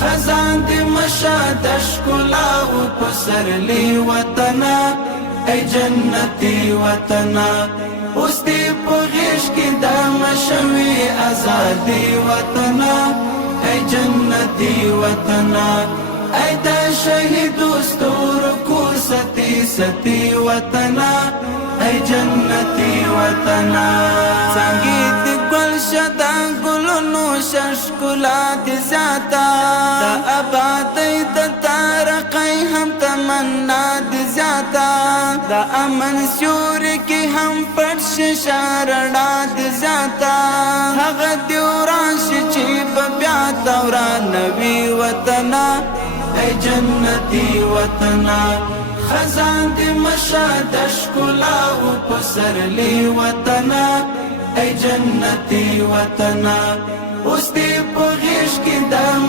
خزان دی مشاد ښکلا و پسرلی وطنا ای جنتی وطنا اوس دی په غیږ کې د مشوي ازادي وطنا ای جنتی وطنا ای د شهیدو ستورو کور ستی ستی وطنا ای جنتی وطنا څنګه دی ګل شدا ګلونو ششکلا دی زیاتا دا آبادی د تارقی هم تمنا دی زیاتا دا امن سیوری کی هم پټ ششارړه دی زیاتا هغه دیورانشي چې په بیا دوران نوی وطنا ای جنتی وطنا خزان دی مشاد ښکلا و پسرلی وطنا ای جنتی وطنا اوس دی په غیږ کې د